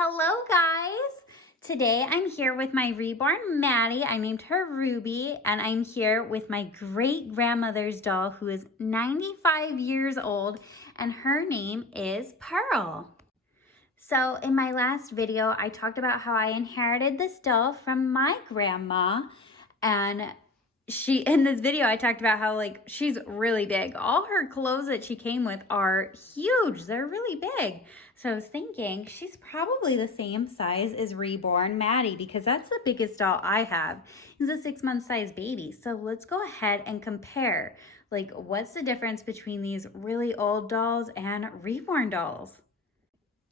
Hello guys! Today I'm here with my reborn Maddie. I named her Ruby, and I'm here with my great grandmother's doll who is 95 years old, and her name is Pearl. So in my last video, I talked about how I inherited this doll from my grandma, and in this video, I talked about how she's really big. All her clothes that she came with are huge. They're really big. So I was thinking she's probably the same size as Reborn Maddie because that's the biggest doll I have. He's a 6-month size baby. So let's go ahead and compare. What's the difference between these really old dolls and Reborn dolls?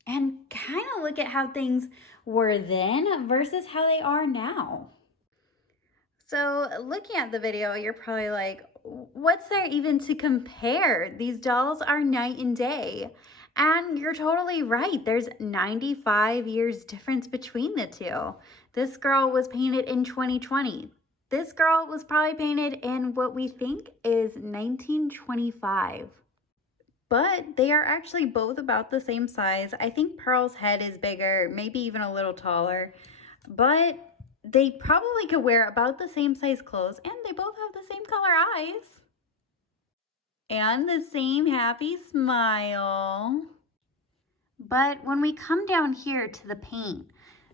And kind of look at how things were then versus how they are now. So looking at the video, you're probably like, what's there even to compare? These dolls are night and day. And you're totally right. There's 95 years difference between the two. This girl was painted in 2020. This girl was probably painted in what we think is 1925. But they are actually both about the same size. I think Pearl's head is bigger, maybe even a little taller. But they probably could wear about the same size clothes, and they both have the same color eyes. And the same happy smile. But when we come down here to the paint,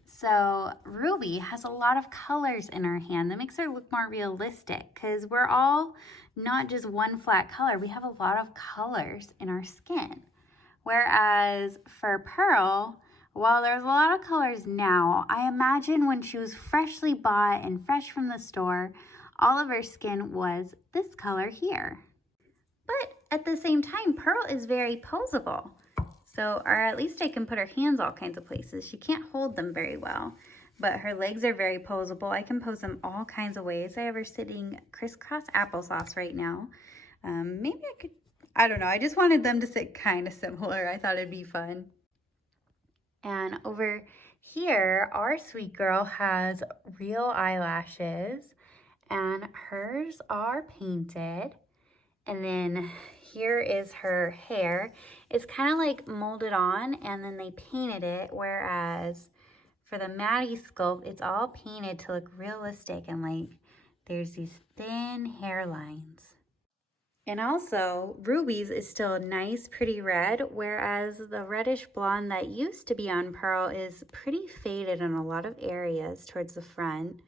so Ruby has a lot of colors in her hand that makes her look more realistic because we're all not just one flat color. We have a lot of colors in our skin. Whereas for Pearl, while there's a lot of colors now, I imagine when she was freshly bought and fresh from the store, all of her skin was this color here. But at the same time, Pearl is very poseable. So, or at least I can put her hands all kinds of places. She can't hold them very well, but her legs are very poseable. I can pose them all kinds of ways. I have her sitting crisscross applesauce right now. Maybe I could, I don't know. I just wanted them to sit kind of similar. I thought it'd be fun. And over here, our sweet girl has real eyelashes, and hers are painted. And then here is her hair. It's kind of like molded on, and then they painted it, whereas for the Maddie sculpt, it's all painted to look realistic, and there's these thin hairlines. And also, Ruby's is still a nice, pretty red, whereas the reddish blonde that used to be on Pearl is pretty faded in a lot of areas towards the front.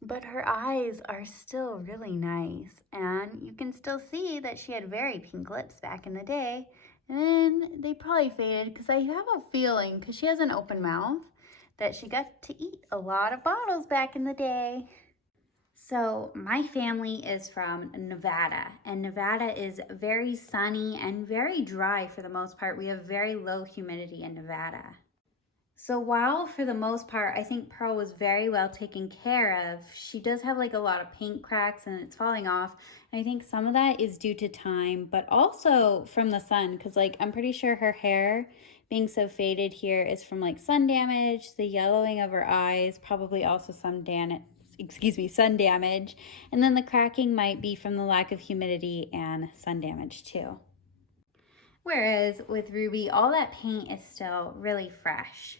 But her eyes are still really nice, and you can still see that she had very pink lips back in the day, and they probably faded because I have a feeling, because she has an open mouth, that she got to eat a lot of bottles back in the day. So my family is from Nevada, and Nevada is very sunny and very dry for the most part. We have very low humidity in Nevada. So while for the most part, I think Pearl was very well taken care of, she does have a lot of paint cracks and it's falling off. And I think some of that is due to time, but also from the sun, because I'm pretty sure her hair being so faded here is from sun damage, the yellowing of her eyes, probably also some sun damage, and then the cracking might be from the lack of humidity and sun damage too. Whereas with Ruby, all that paint is still really fresh.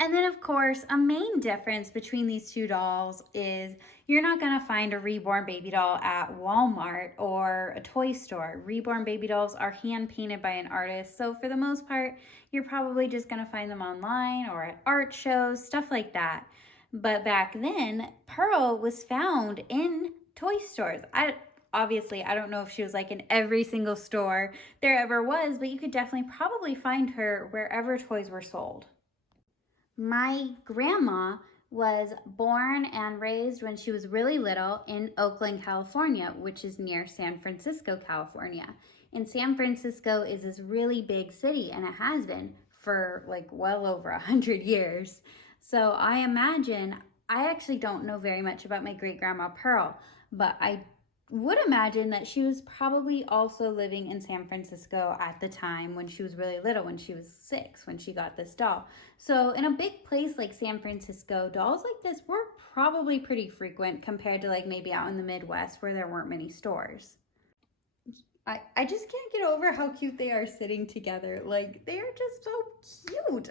And then of course, a main difference between these two dolls is you're not gonna find a Reborn baby doll at Walmart or a toy store. Reborn baby dolls are hand painted by an artist, so for the most part, you're probably just gonna find them online or at art shows, stuff like that. But back then, Pearl was found in toy stores. Obviously, I don't know if she was in every single store there ever was, but you could definitely probably find her wherever toys were sold. My grandma was born and raised when she was really little in Oakland, California, which is near San Francisco, California. And San Francisco is this really big city, and it has been for well over 100 years. So I imagine, I actually don't know very much about my great-grandma Pearl, but I would imagine that she was probably also living in San Francisco at the time when she was really little, when she was 6, when she got this doll. So in a big place like San Francisco, dolls like this were probably pretty frequent compared to maybe out in the Midwest where there weren't many stores. I just can't get over how cute they are sitting together. Like, they are just so cute.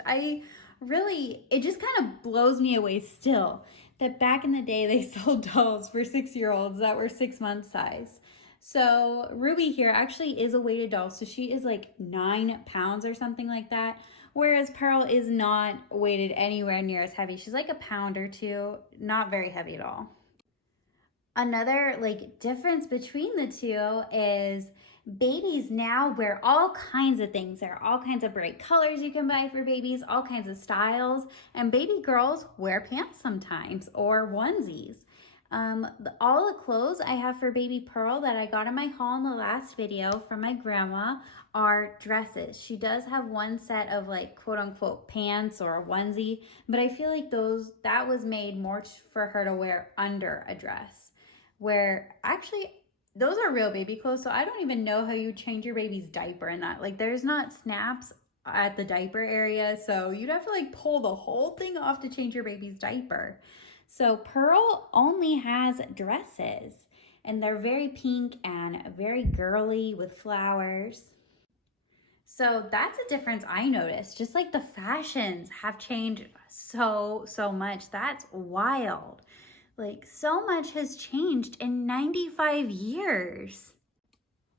It just kind of blows me away still that back in the day they sold dolls for 6-year-olds that were 6 month size. So Ruby here actually is a weighted doll. So she is like 9 pounds or something like that. Whereas Pearl is not weighted anywhere near as heavy. She's like a pound or two, not very heavy at all. Another like difference between the two is babies now wear all kinds of things. There are all kinds of bright colors you can buy for babies, all kinds of styles, and baby girls wear pants sometimes or onesies. All the clothes I have for baby Pearl that I got in my haul in the last video from my grandma are dresses. She does have one set of like quote unquote pants or a onesie, but I feel like that was made more for her to wear under a dress, where actually those are real baby clothes. So I don't even know how you change your baby's diaper in that. Like there's not snaps at the diaper area. So you'd have to like pull the whole thing off to change your baby's diaper. So Pearl only has dresses and they're very pink and very girly with flowers. So that's a difference I noticed. Just like the fashions have changed so much. That's wild. Like so much has changed in 95 years.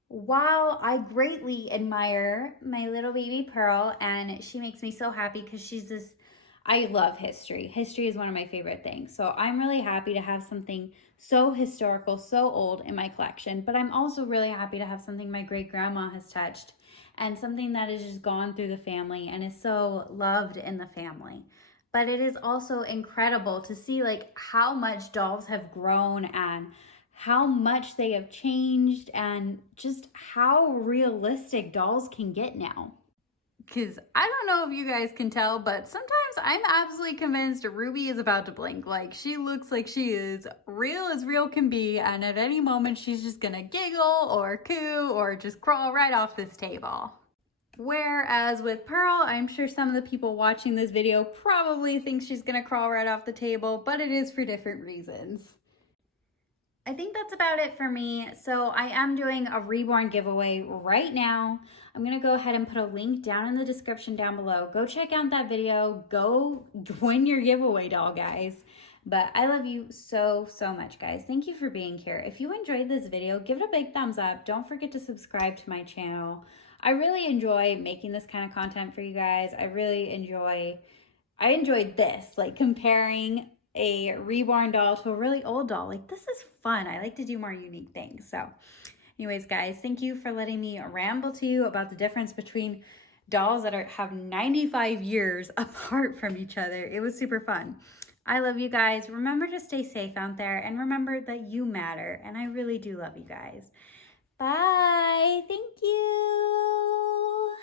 While I greatly admire my little baby Pearl and she makes me so happy because I love history. History is one of my favorite things. So I'm really happy to have something so historical, so old in my collection, but I'm also really happy to have something my great grandma has touched and something that has just gone through the family and is so loved in the family. But it is also incredible to see like how much dolls have grown and how much they have changed and just how realistic dolls can get now. Because I don't know if you guys can tell, but sometimes I'm absolutely convinced Ruby is about to blink. Like she looks like she is real as real can be, and at any moment she's just gonna giggle or coo or just crawl right off this table. Whereas with Pearl, I'm sure some of the people watching this video probably think she's gonna crawl right off the table, but it is for different reasons. I think that's about it for me. So I am doing a Reborn giveaway right now. I'm gonna go ahead and put a link down in the description down below. Go check out that video. Go win your giveaway doll, guys. But I love you so much, guys. Thank you for being here. If you enjoyed this video, give it a big thumbs up. Don't forget to subscribe to my channel. I really enjoy making this kind of content for you guys. I enjoyed this, like comparing a reborn doll to a really old doll. Like this is fun. I like to do more unique things. So anyways, guys, thank you for letting me ramble to you about the difference between dolls that have 95 years apart from each other. It was super fun. I love you guys. Remember to stay safe out there and remember that you matter. And I really do love you guys. Bye. Thank you.